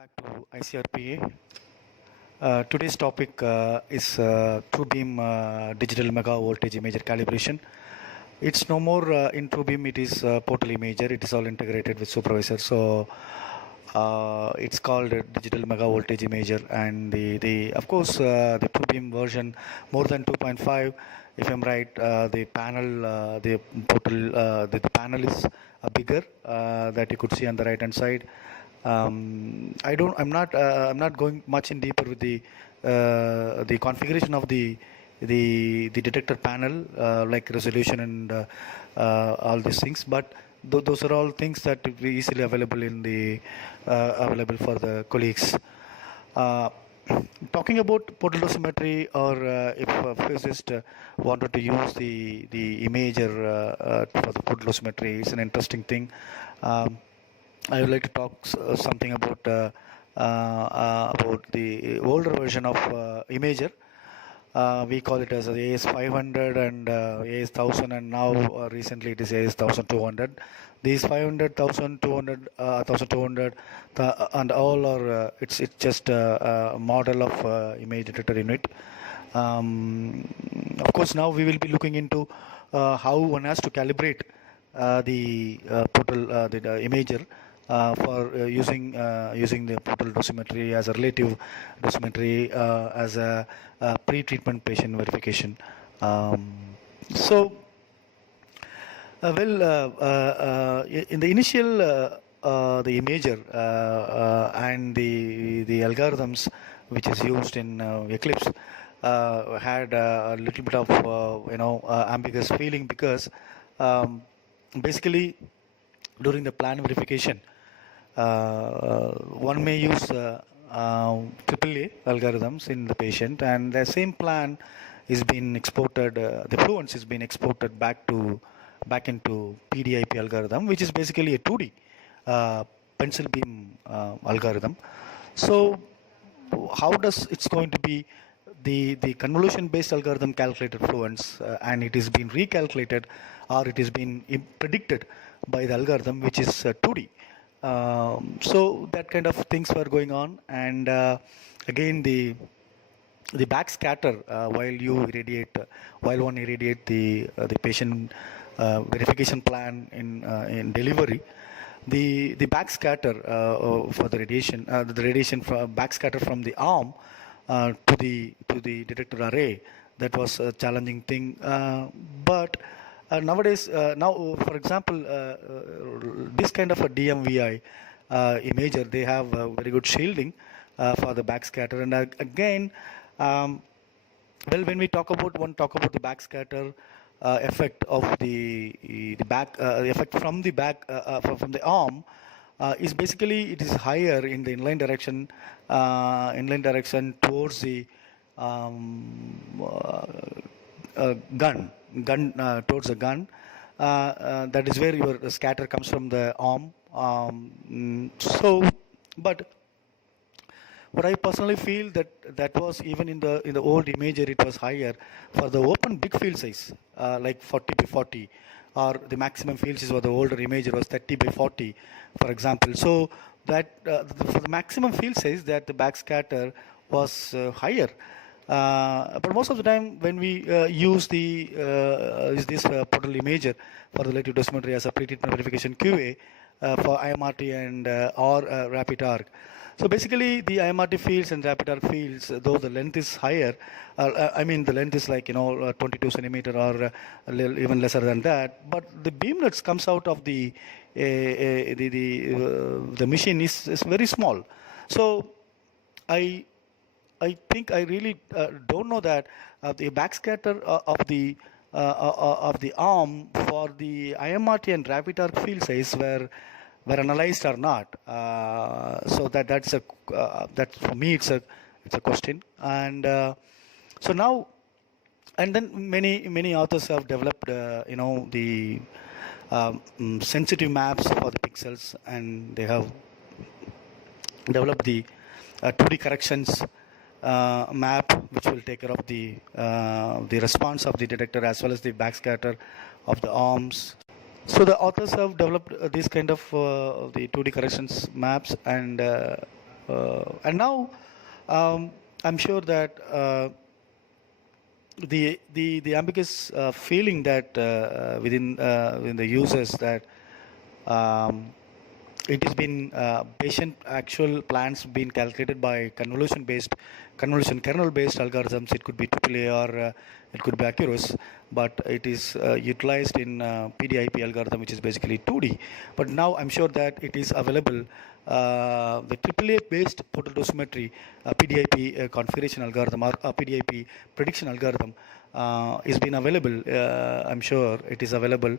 back to ICRPA. Today's topic is TrueBeam digital mega voltage imager calibration. It's no more in TrueBeam, it is portal imager. It is all integrated with supervisor. So it's called a digital mega voltage imager, and the of course the TrueBeam version more than 2.5. If I'm right, the panel, the portal, the panel is bigger that you could see on the right hand side. I'm not going much in deeper with the configuration of the detector panel, like resolution and all these things. But those are all things that will be easily available in the available for the colleagues. Uh, Talking about portal dosimetry, or if a physicist wanted to use the imager for the portal dosimetry, it's an interesting thing. I would like to talk something about the older version of imager. We call it as the AS500 and AS1000, and now recently it is AS1200. These 500, 1200, 1200, and all are it's just a model of image detector unit. Of course, now we will be looking into how one has to calibrate the portal the imager for using the portal dosimetry as a relative dosimetry as a pre-treatment patient verification. So, in the initial the imager and the algorithms which is used in Eclipse had a little bit of ambiguous feeling, because basically during the plan verification one may use AAA algorithms in the patient, and the same plan is being exported, the fluence is being exported back into PDIP algorithm, which is basically a 2D pencil beam algorithm. So how does it's going to be the convolution based algorithm calculated fluence, and it is being recalculated, or it is being predicted by the algorithm which is 2D. So that kind of things were going on, and again the backscatter while one irradiate the patient verification plan in delivery, the backscatter for the radiation from backscatter from the arm to the detector array, that was a challenging thing. But nowadays, now for example, this kind of a DMVI imager, they have very good shielding for the backscatter. And again, well, when we talk about the backscatter effect of the effect from the back from the arm, is basically it is higher in the inline direction towards the gun towards the gun. That is where your scatter comes from the arm. So, but what I personally feel that was even in the old imager, it was higher for the open big field size, like 40 by 40, or the maximum field size for the older imager was 30 by 40, for example. So that for the maximum field size, that the backscatter was higher. But most of the time when we use this portal imager for relative dosimetry as a pre-treatment verification QA for IMRT and or rapid arc. So basically the IMRT fields and rapid arc fields, though the length is higher, I mean the length is like 22 centimeter or even lesser than that, but the beamlets comes out of the machine is very small. So I think I really don't know that the backscatter of the arm for the IMRT and rapid arc field size were analyzed or not. So that's that for me it's a question. And so now, and then many authors have developed the sensitive maps for the pixels, and they have developed the 2D corrections map, which will take care of the response of the detector as well as the backscatter of the arms. So the authors have developed these kind of the 2D corrections maps, and And now I'm sure that the ambiguous feeling that within the users that um, it has been patient actual plans been calculated by convolution kernel based algorithms. It could be AAA or it could be Accurus, but it is utilized in PDIP algorithm, which is basically 2D. But now I'm sure that it is available. The AAA based portal dosimetry PDIP configuration algorithm or PDIP prediction algorithm is been available. I'm sure it is available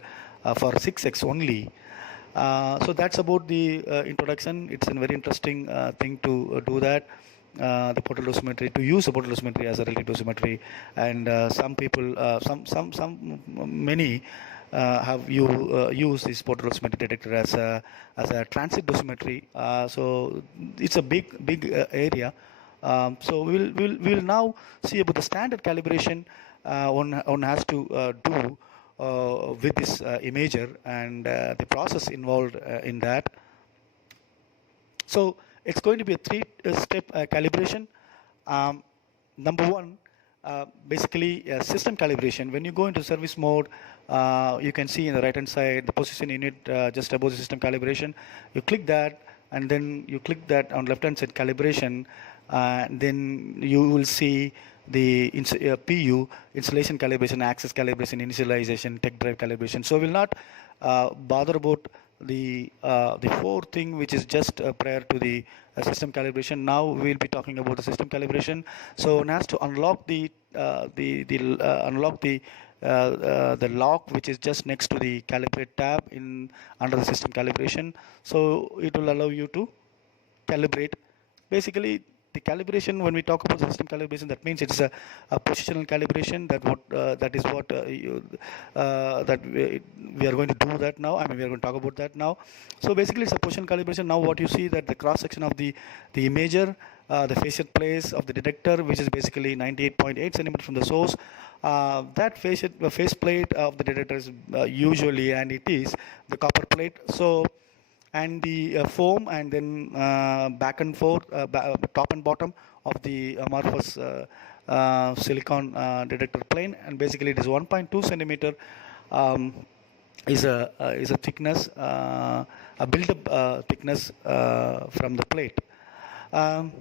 for 6x only. So that's about the introduction. It's a very interesting thing to do that. The portal dosimetry, to use the portal dosimetry as a relative dosimetry, and some people, many have used this portal dosimetry detector as a transit dosimetry. So it's a big area. So we'll now see about the standard calibration one has to do with this imager and the process involved in that. So it's going to be a three-step calibration. Number one, basically system calibration. When you go into service mode, you can see in the right hand side the position unit just above the system calibration. You click that, and then you click that on left hand side calibration. Then you will see the PU, installation calibration, access calibration, initialization, tech drive calibration. So we'll not bother about the fourth thing, which is just prior to the system calibration. Now we'll be talking about the system calibration. So one has to unlock the lock, which is just next to the calibrate tab under the system calibration. So it will allow you to calibrate. Basically, the calibration, when we talk about system calibration, that means it's a positional calibration. That is what we are going to do that now. I mean, we are going to talk about that now. So basically, it's a positional calibration. Now, what you see that the cross section of the imager, the facet place of the detector, which is basically 98.8 centimeters from the source. That face plate of the detector is usually, and it is the copper plate. So, and the foam, and then back and forth, top and bottom of the amorphous silicon detector plane, and basically it is 1.2 centimeter is a thickness, a built-up thickness from the plate.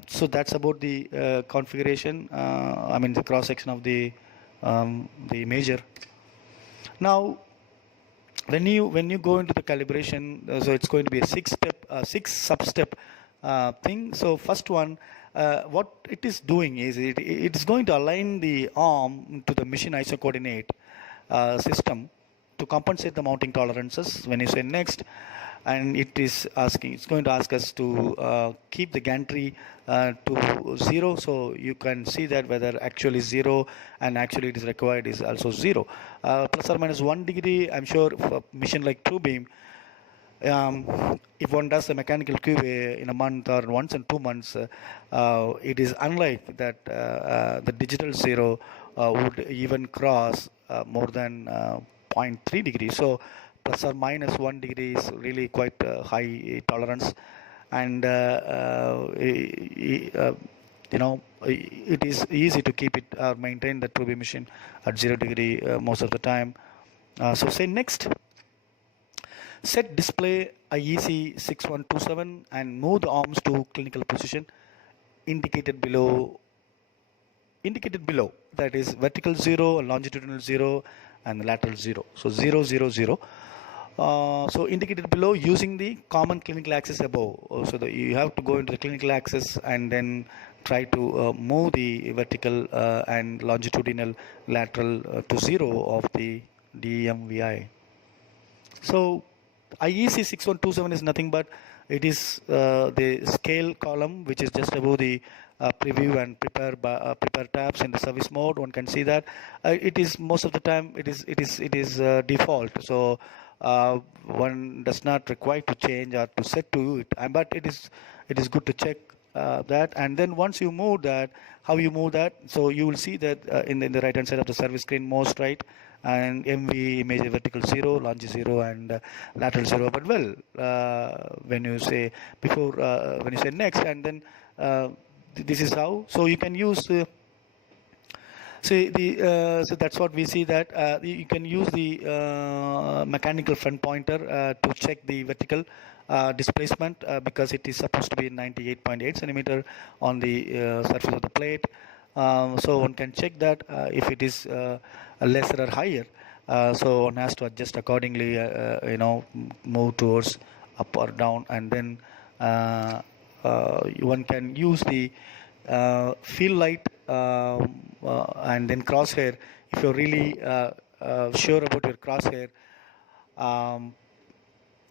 So that's about the configuration. I mean the cross section of the imager. Now, when you go into the calibration, so it's going to be a six sub-step thing. So first one, what it is doing is it is going to align the arm to the machine ISO coordinate system to compensate the mounting tolerances. When you say next, and it's going to ask us to keep the gantry to 0, so you can see that whether actually 0 and actually it is required is also 0, plus or minus 1 degree. I'm sure for a machine like TrueBeam, if one does a mechanical QA in a month or once in 2 months, it is unlike that the digital 0 would even cross more than 0.3 degrees. So plus or minus 1 degree is really quite high tolerance, and it is easy to keep it or maintain the TrueBeam machine at 0 degree most of the time. So say next. Set display IEC 6127 and move the arms to clinical position indicated below. That is vertical 0, longitudinal 0, and lateral 0. So 0, 0, 0. So indicated below using the common clinical axis above. So you have to go into the clinical axis and then try to move the vertical and longitudinal lateral to 0 of the DMVI. So IEC 6127 is nothing but it is the scale column, which is just above the preview and prepare tabs in the service mode. One can see that it is most of the time it is default. So one does not require to change or to set to it, but it is good to check that. And then once you move that, how you move that, so you will see that in the right hand side of the service screen most right, and MV image vertical 0, longe 0, and lateral 0. But well, when you say when you say next, and then this is how. So you can use so that's what we see, that you can use the mechanical front pointer to check the vertical displacement, because it is supposed to be 98.8 centimeter on the surface of the plate. So one can check that if it is lesser or higher. So one has to adjust accordingly, move towards up or down, and then one can use the field light and then crosshair. If you're really sure about your crosshair,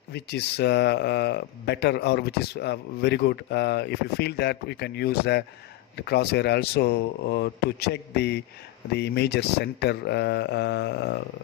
which is better, or which is very good, if you feel that, we can use the crosshair also to check the imager center,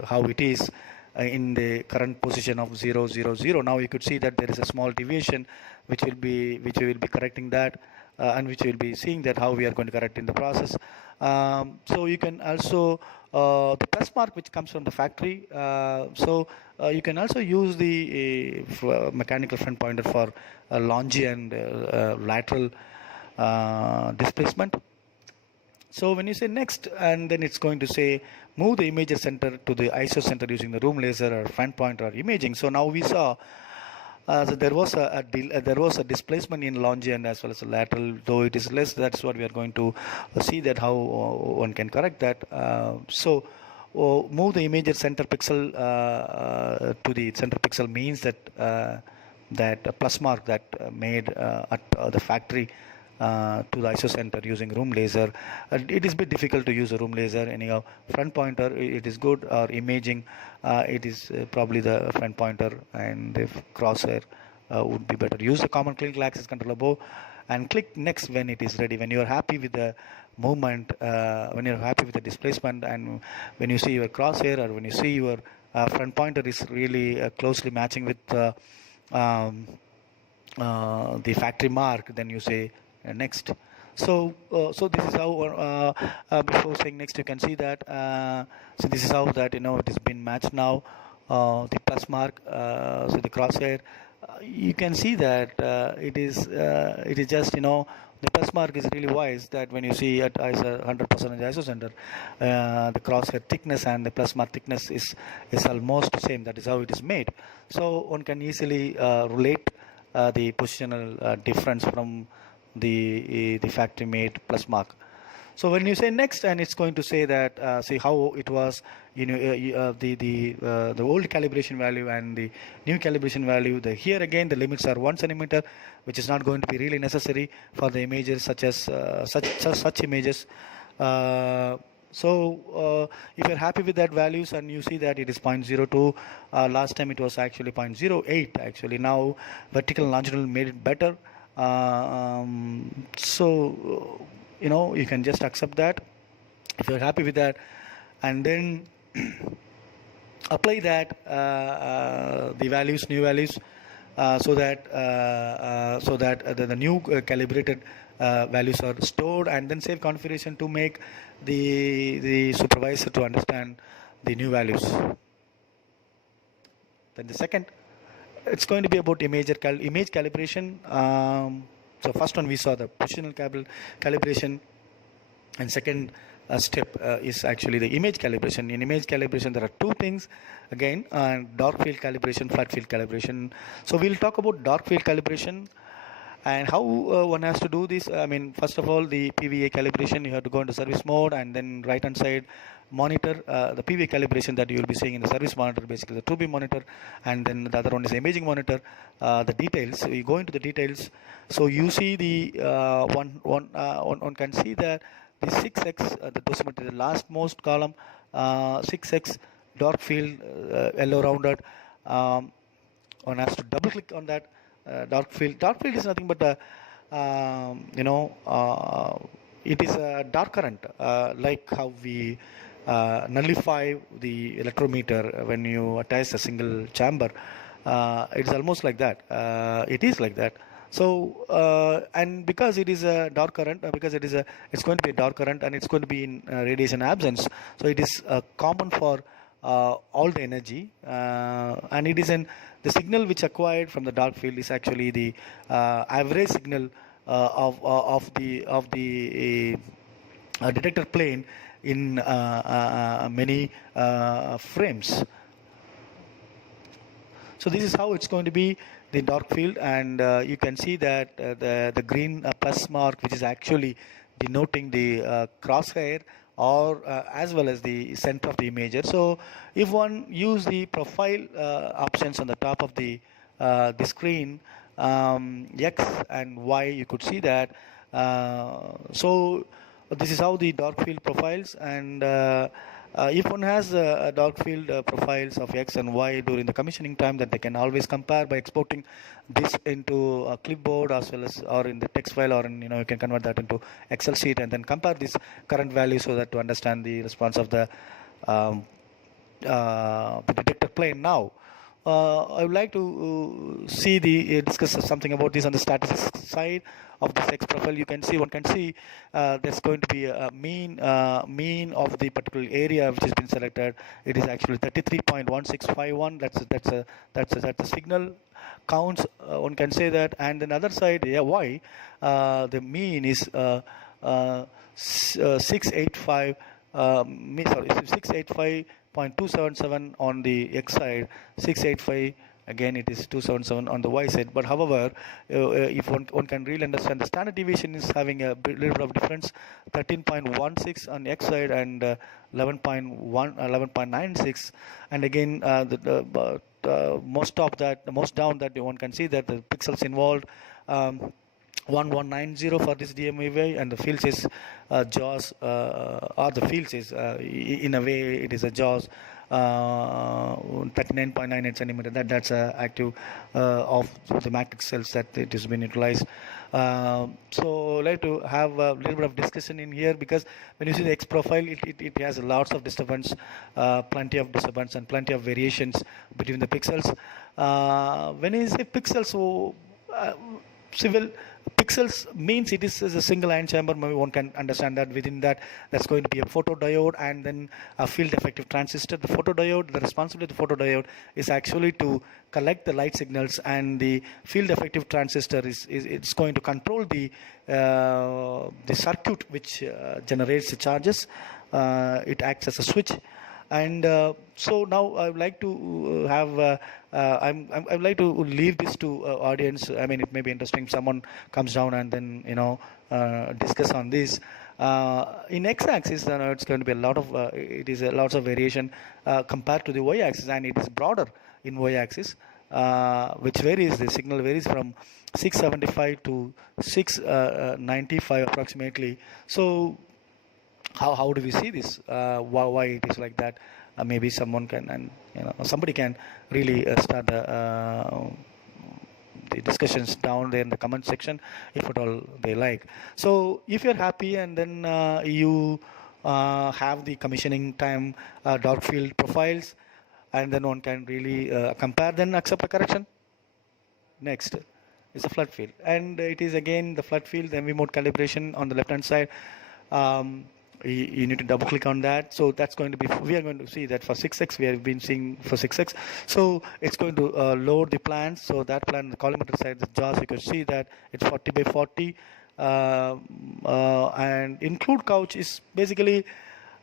how it is in the current position of 0, 0, 0. Now you could see that there is a small deviation which we will be correcting that, and which we will be seeing that how we are going to correct in the process. So you can also the plus mark which comes from the factory, so you can also use the mechanical front pointer for longe and lateral displacement. So when you say next, and then it's going to say move the imager center to the ISO center using the room laser or front pointer or imaging. So now we saw so there was a displacement in longe and as well as the lateral, though it is less. That's what we are going to see, that how one can correct that. So move the imager center pixel to the center pixel means that that plus mark that made at the factory to the ISO center using room laser. It is a bit difficult to use a room laser anyhow. Front pointer, it is good, or imaging, it is probably the front pointer, and if crosshair would be better. Use the common clinical access controller bow and click next when it is ready. When you are happy with the movement, when you are happy with the displacement, and when you see your crosshair, or when you see your front pointer is really closely matching with the factory mark, then you say next. So this is how before saying next, you can see that so this is how that it has been matched now, the plus mark, so the crosshair, you can see that it is just the plus mark is really wise, that when you see at 100% ISO center, the crosshair thickness and the plus mark thickness is almost the same. That is how it is made. So one can easily relate the positional difference from the factory made plus mark. So when you say next, and it's going to say that see how it was, the old calibration value and the new calibration value. Here again the limits are 1 centimeter, which is not going to be really necessary for the images such as such images. So if you're happy with that values, and you see that it is 0.02, last time it was actually 0.08 actually. Now vertical and longitudinal made it better. So you can just accept that if you're happy with that, and then apply that the new values, so that the new calibrated values are stored, and then save configuration to make the supervisor to understand the new values. Then the second, it's going to be about image calibration. So first one we saw the positional calibration, and second step is actually the image calibration. In image calibration there are two things again, dark field calibration, flat field calibration. So we'll talk about dark field calibration and how one has to do this. I mean, first of all, the PVA calibration, you have to go into service mode, and then right hand side monitor, the PVA calibration that you will be seeing in the service monitor, basically the 2B monitor, and then the other one is the imaging monitor. The details, so you go into the details, so you see the one can see that the 6x, the dosimeter, the last most column, 6x dark field, yellow rounded. One has to double click on that dark field. Dark field is nothing but it is a dark current, like how we nullify the electrometer when you attach a single chamber. It's almost like that. It is like that. So and because it is a dark current, it's going to be a dark current, and it's going to be in radiation absence. So it is common for all the energy, and it is the signal which acquired from the dark field is actually the average signal of the detector plane in many frames. So this is how it's going to be the dark field, and you can see that the green plus mark, which is actually denoting the crosshair, or as well as the center of the imager. So if one use the profile options on the top of the screen, X and Y, you could see that. So this is how the dark field profiles, and if one has dark field profiles of X and Y during the commissioning time, that they can always compare by exporting this into a clipboard, as well as, or in the text file, or in, you can convert that into Excel sheet and then compare this current value, so that to understand the response of the detector plane. Now I would like to discuss something about this on the statistics side of this X profile. One can see there's going to be a mean of the particular area which has been selected. It is actually 33.1651. That's a signal counts. One can say that. And then other side, Y, the mean is 685. 685.277 on the X side, 685 again it is 277 on the Y side. But however, if one can really understand, the standard deviation is having a little bit of difference, 13.16 on the X side and 11.96, and again the most down that one can see that the pixels involved, 1190 for this DMEY, and the fields is JAWS, or the fields is in a way it is a JAWS 39.98 centimeter. That's active of the matrix cells that it has been utilized. So I'd like to have a little bit of discussion in here, because when you see the X profile, it has lots of disturbance, plenty of disturbance and plenty of variations between the pixels. When you say pixels, so civil pixels means it is a single ion chamber. Maybe one can understand that within that's going to be a photodiode and then a field effective transistor. The photodiode, the responsibility of the photodiode is actually to collect the light signals, and the field effective transistor it's going to control the circuit which generates the charges. It acts as a switch. And so now I would like to have I'd like to leave this to audience. I mean, it may be interesting. Someone comes down and then discuss on this. In X-axis, it's going to be a lot of lots of variation compared to the Y-axis, and it is broader in Y-axis, which varies. The signal varies from 675 to 695 approximately. So how do we see this? Why it is like that? Maybe someone can, and somebody can really start the discussions down there in the comment section, if at all they like. So if you're happy, and then you have the commissioning time dark field profiles, and then one can really compare, then accept a correction. Next is a flood field, and it is again the flood field, the MV mode calibration on the left hand side. You need to double click on that. So that's going to be, we are going to see that for 6x, we have been seeing for 6x. So it's going to load the plans. So that plan, the collimator side, the JAWS, you can see that it's 40 by 40. And include couch is basically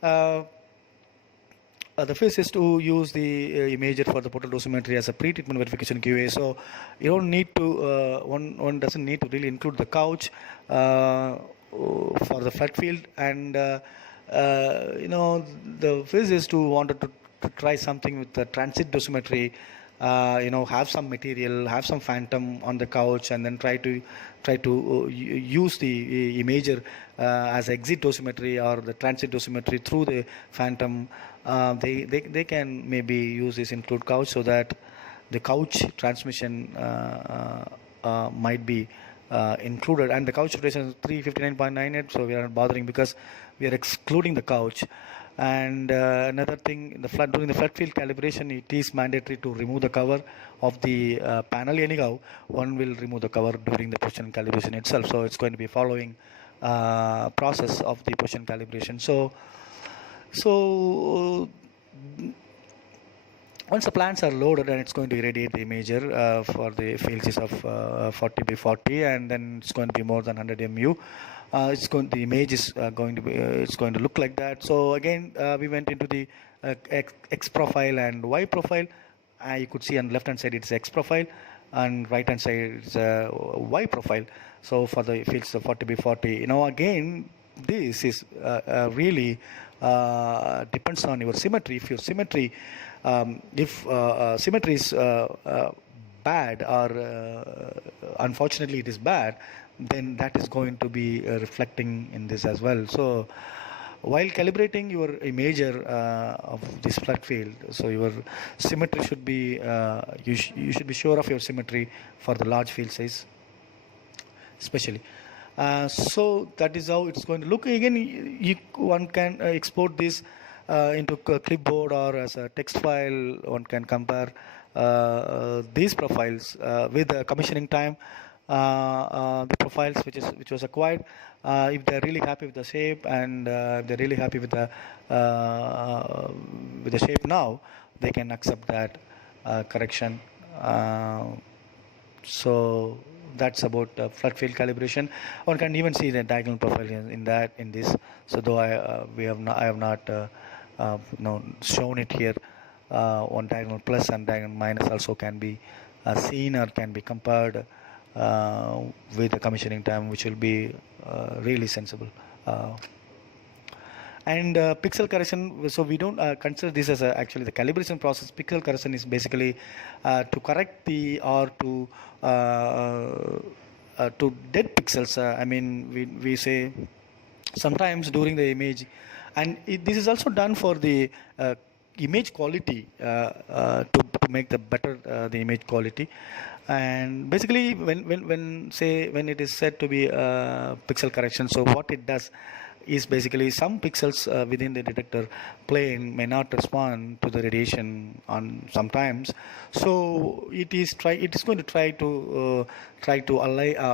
the phase is to use the imager for the portal dosimetry as a pre-treatment verification QA. So you don't need to, one doesn't need to really include the couch for the flood field. And the physicist who wanted to try something with the transit dosimetry, have some material, have some phantom on the couch, and then try to use the imager as exit dosimetry or the transit dosimetry through the phantom. They can maybe use this include couch, so that the couch transmission might be included. And the couch rotation is 359.98, so we are not bothering because we are excluding the couch. And another thing, during the flood field calibration, it is mandatory to remove the cover of the panel. Anyhow, one will remove the cover during the position calibration itself. So it's going to be following process of the position calibration. So Once the plants are loaded, and it's going to irradiate the imager for the field size of 40 by 40, and then it's going to be more than 100 mu. The image is going to be it's going to look like that. So again, we went into the X profile and Y profile. You could see on the left hand side it's X profile, and right hand side it's Y profile. So for the fields of 40 by 40, again, this is really depends on your symmetry. If your symmetry, if symmetry is bad, or unfortunately it is bad, then that is going to be reflecting in this as well. So while calibrating your imager of this flood field, so your symmetry should be you should be sure of your symmetry for the large field size especially. So that is how it's going to look. Again, one can export this into a clipboard or as a text file. One can compare these profiles with the commissioning time, the profiles which was acquired. If they're really happy with the shape, and they're really happy with the shape now, they can accept that correction. So that's about flood field calibration. One can even see the diagonal profile in this. So though I have not shown it here, one diagonal plus and diagonal minus also can be seen or can be compared with the commissioning time, which will be really sensible. And pixel correction, so we don't consider this as actually the calibration process. Pixel correction is basically to correct the or to dead pixels. I mean, we say sometimes during the image, and this is also done for the image quality, to make the better the image quality. And basically when it is said to be pixel correction, so what it does is basically some pixels within the detector plane may not respond to the radiation on sometimes. So it is going to try to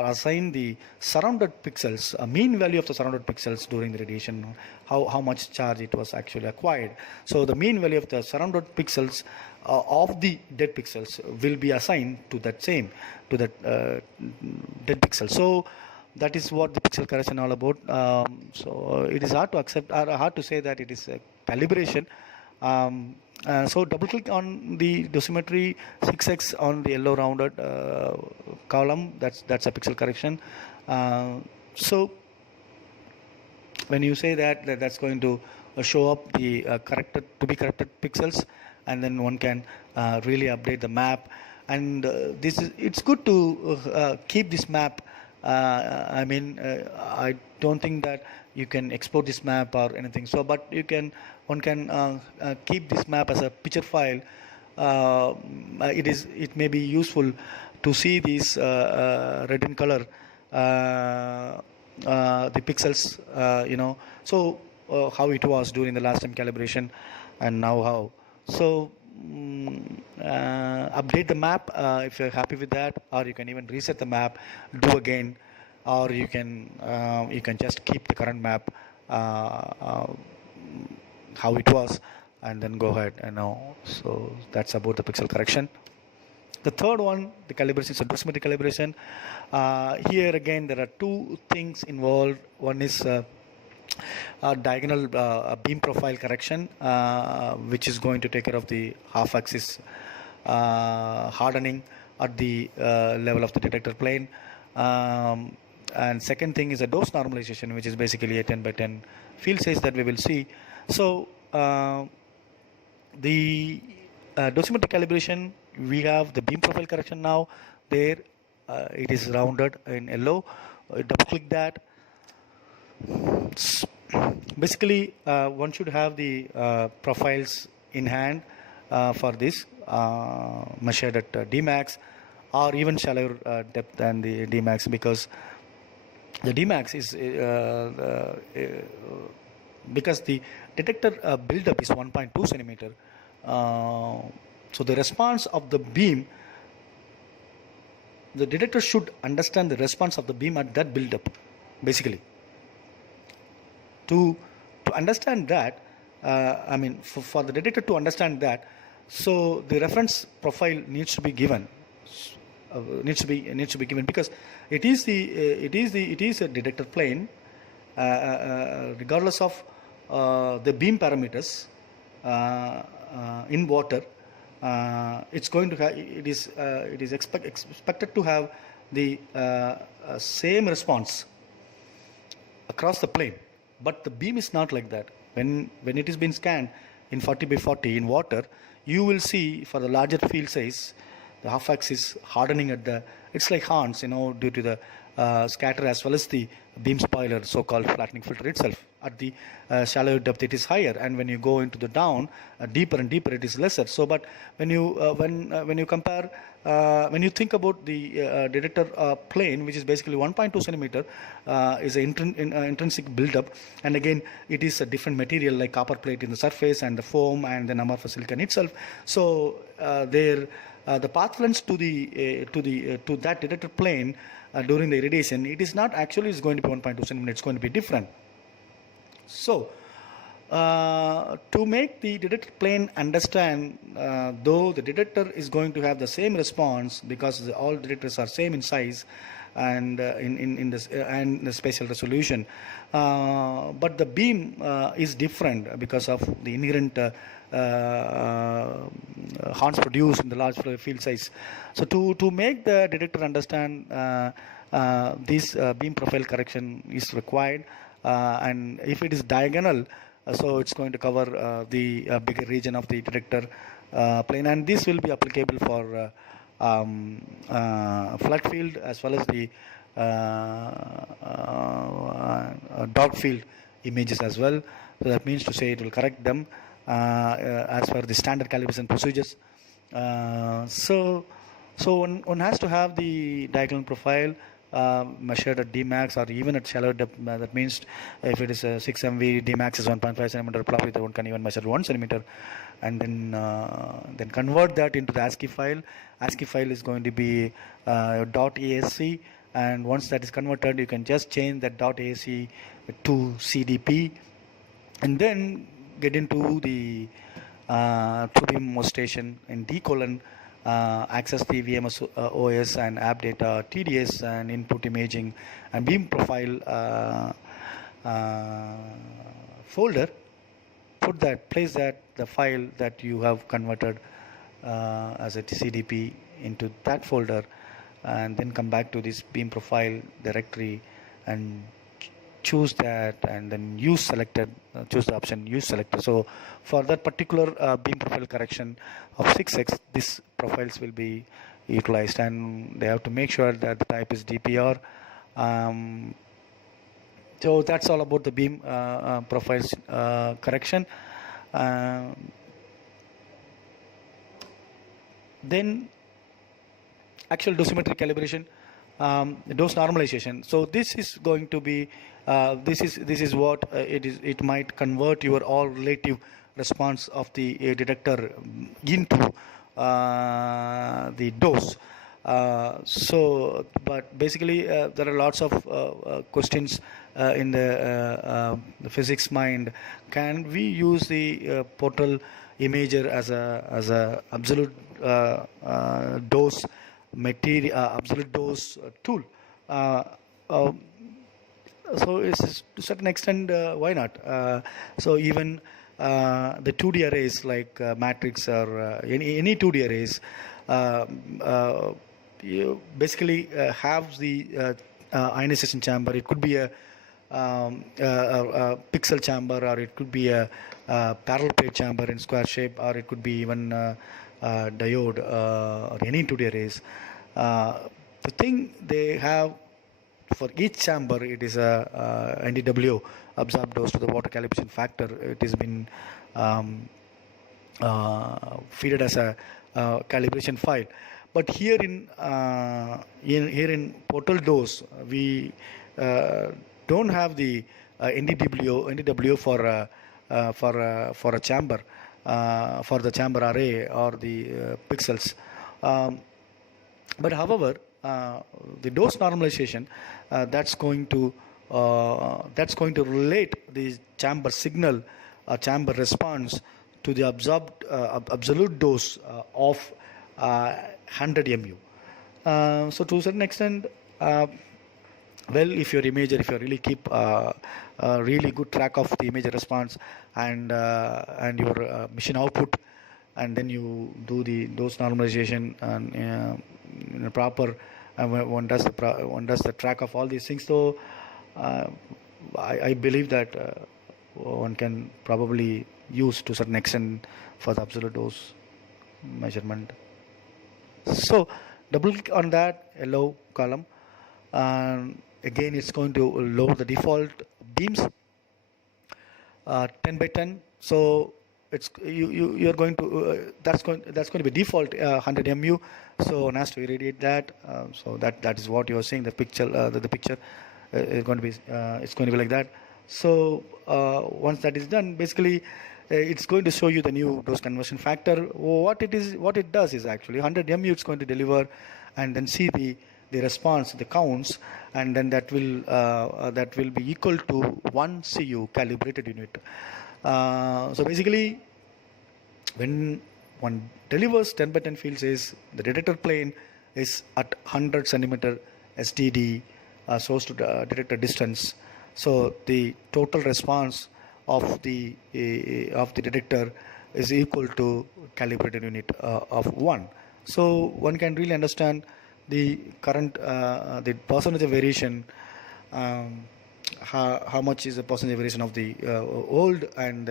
assign the surrounded pixels, a mean value of the surrounded pixels during the radiation, how much charge it was actually acquired. So the mean value of the surrounded pixels of the dead pixels will be assigned to that dead pixel. So that is what the pixel correction all about. So it is hard to accept, or hard to say that it is a calibration. So double click on the dosimetry 6x on the yellow rounded column. That's a pixel correction. So when you say that's going to show up the corrected pixels, and then one can really update the map. And it's good to keep this map. I mean, I don't think that you can export this map or anything. So, but one can keep this map as a picture file. It may be useful to see these red in color, the pixels. So how it was during the last time calibration, and now how. So update the map if you're happy with that, or you can even reset the map, do again, or you can just keep the current map how it was, and then go ahead. So that's about the pixel correction. The third one, the calibration, is a dosimetry calibration. Here again there are two things involved. One is diagonal beam profile correction, which is going to take care of the half axis hardening at the level of the detector plane. And second thing is a dose normalization, which is basically a 10 by 10 field size that we will see. So the dosimetry calibration, we have the beam profile correction now. There it is rounded in yellow. Double click that. Basically one should have the profiles in hand for this, measured at Dmax, or even shallower depth than the Dmax, because the Dmax is because the detector buildup is 1.2 centimeter. So the response of the beam, the detector should understand the response of the beam at that buildup. Basically, to understand that, I mean, for the detector to understand that, So the reference profile needs to be given, needs to be given, because it is a detector plane, regardless of the beam parameters in water. It's going to have, it is expected to have the same response across the plane, but the beam is not like that. When it is being scanned in 40 by 40 in water, you will see for the larger field size, the half axis hardening at the, it's like horns, due to the scatter as well as the beam spoiler, so-called flattening filter itself. At the shallower depth, it is higher, and when you go into the down, deeper and deeper, it is lesser. So, but when you compare, when you think about the detector plane, which is basically 1.2 centimeter, is an intrinsic buildup, and again, it is a different material like copper plate in the surface and the foam and then amorphous silicon itself. So, the path lengths to that detector plane during the irradiation, it is not actually is going to be 1.2 centimeter. It's going to be different. So, to make the detector plane understand, though the detector is going to have the same response because all detectors are same in size and in this and the spatial resolution, but the beam is different because of the inherent horns produced in the large field size. So to make the detector understand, this beam profile correction is required, and if it is diagonal, so it's going to cover the bigger region of the detector plane, and this will be applicable for flood field as well as the dark field images as well. So that means to say it will correct them as per the standard calibration procedures. So one has to have the diagonal profile measured at Dmax or even at shallow depth. That means if it is a 6 MV, Dmax is 1.5 centimeter, probably the one can even measure 1 centimeter, and then convert that into the ASCII file. ASCII file is going to be .asc, and once that is converted, you can just change that .asc to CDP, and then get into the 2D memo station in D colon, access the VMS OS and app data, TDS and input imaging and beam profile folder. Place the file that you have converted as a CDP into that folder, and then come back to this beam profile directory and choose that, and then use selected, choose the option use selector. So for that particular beam profile correction of 6x, these profiles will be utilized, and they have to make sure that the type is DPR. So that's all about the beam profiles correction. Then actual dosimetry calibration, dose normalization. So this is going to be this is what it is. It might convert your all relative response of the detector into the dose. So, but basically there are lots of questions in the physics mind. Can we use the portal imager as a absolute dose material, absolute dose tool? So it's to a certain extent, why not? So even the 2D arrays like matrix or any 2D arrays, you basically have the ionization chamber. It could be a pixel chamber, or it could be a parallel plate chamber in square shape, or it could be even diode or any 2D arrays. The thing they have for each chamber, it is a NDW, absorbed dose to the water calibration factor. It has been feeded as a calibration file. But here in portal dose, we don't have the NDW for a chamber, for the chamber array or the pixels. But however, the dose normalization, that's going to relate the chamber signal, chamber response to the absolute dose of 100 mu. So to a certain extent, well, if your imager, if you really keep really good track of the imager response and your machine output, and then you do the dose normalization and in a proper, one does the track of all these things. So I believe that one can probably use to a certain extent for the absolute dose measurement. So double click on that yellow column, and again it's going to load the default beams 10 by 10. So it's you're going to that's going to be default 100 mu. So one has to irradiate that. So that is what you are seeing. The picture the picture is going to be it's going to be like that. So once that is done, basically it's going to show you the new dose conversion factor. What it does is actually 100 mu it's going to deliver, and then see the response, the counts, and then that will be equal to 1 CU calibrated unit. So basically, when one delivers 10 by 10 field size, the detector plane is at 100 centimeter SDD, source to detector distance. So the total response of the detector is equal to calibrated unit of 1. So one can really understand the current the percentage of variation, how much is the percentage variation of the old and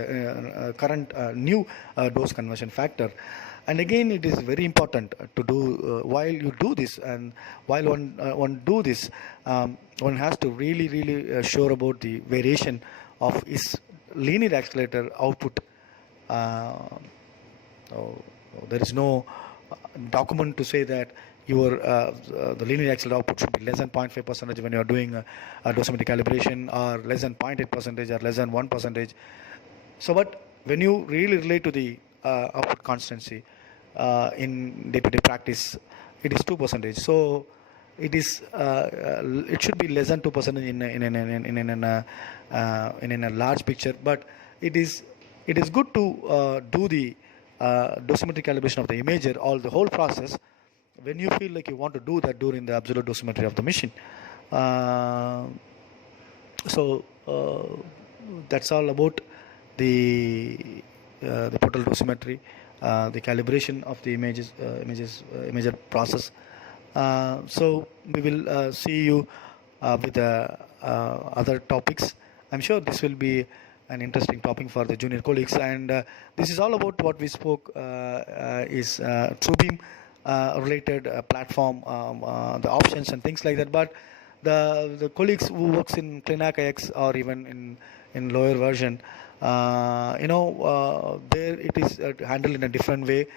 current new dose conversion factor. And again, it is very important to do while you do this, and while one do this, one has to really sure about the variation of his linear accelerator output. There is no document to say that your the linear accelerator output should be less than 0.5% when you are doing a dosimetry calibration, or less than 0.8% or less than 1%. So but when you really relate to the output constancy in day-to-day practice, it is 2%. So it is it should be less than 2% in a large picture, but it is good to do the dosimetry calibration of the imager, all the whole process, when you feel like you want to do that during the absolute dosimetry of the machine. So that's all about the total dosimetry, the calibration of the imager process. So we will see you with other topics. I'm sure this will be an interesting topic for the junior colleagues, and this is all about what we spoke is TrueBeam related platform, the options and things like that. But the colleagues who works in Clinac IX or even in lower version, there it is handled in a different way.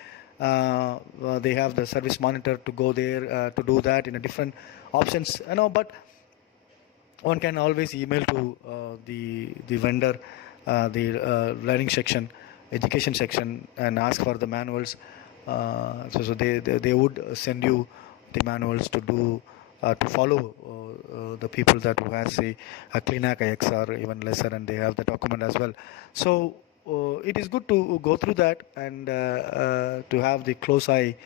They have the service monitor to go there to do that in a different options, but one can always email to the vendor, the learning section, education section, and ask for the manuals. So they would send you the manuals to do to follow the people that who has a Clinac IX or even lesser, and they have the document as well. So it is good to go through that and to have the close eye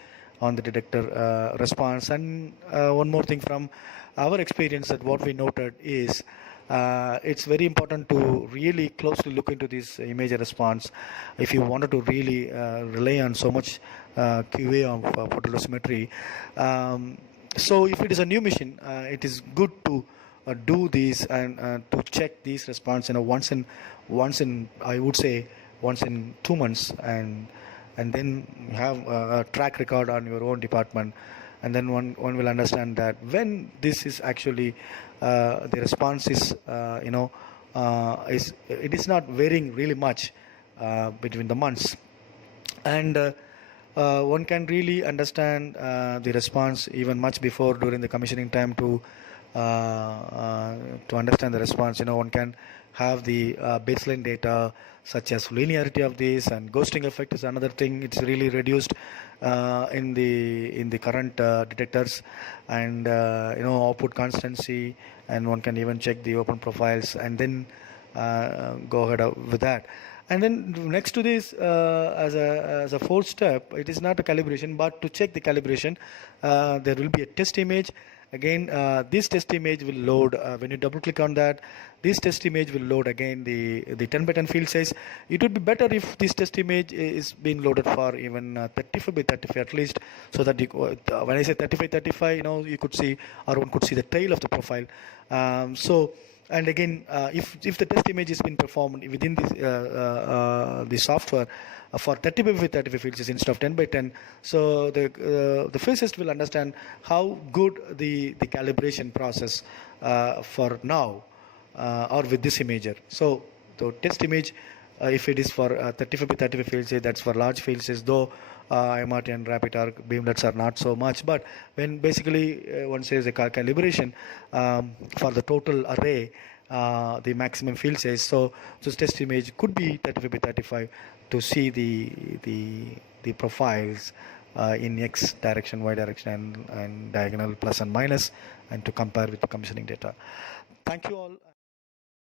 on the detector response. And one more thing from our experience, that what we noted is it's very important to really closely look into this imager response if you wanted to really rely on so much QA of photodosimetry. So if it is a new machine, it is good to do these and to check these response once in I would say once in 2 months, and then have a track record on your own department, and then one will understand that when this is actually the response is it is not varying really much between the months, and one can really understand the response even much before during the commissioning time to understand the response. One can have the baseline data such as linearity of this, and ghosting effect is another thing. It's really reduced in the current detectors, and output constancy, and one can even check the open profiles and then go ahead with that. And then next to this, as a fourth step, it is not a calibration, but to check the calibration, there will be a test image. Again, this test image will load, when you double click on that, this test image will load again the 10 by 10 field size. It would be better if this test image is being loaded for even 35 by 35 at least, so that you, when I say 35 35, you could see, or one could see the tail of the profile. And again, if the test image has been performed within the software for 35 by 35 fields instead of 10 by 10, so the physicist will understand how good the calibration process for now or with this imager. So the test image, if it is for 35 by 35 field size, that's for large field size, though MRT and rapid arc beamlets are not so much. But when basically one says a calibration for the total array, the maximum field size, so this test image could be 35 by 35 to see the profiles in X direction, Y direction, and diagonal plus and minus, and to compare with the commissioning data. Thank you all.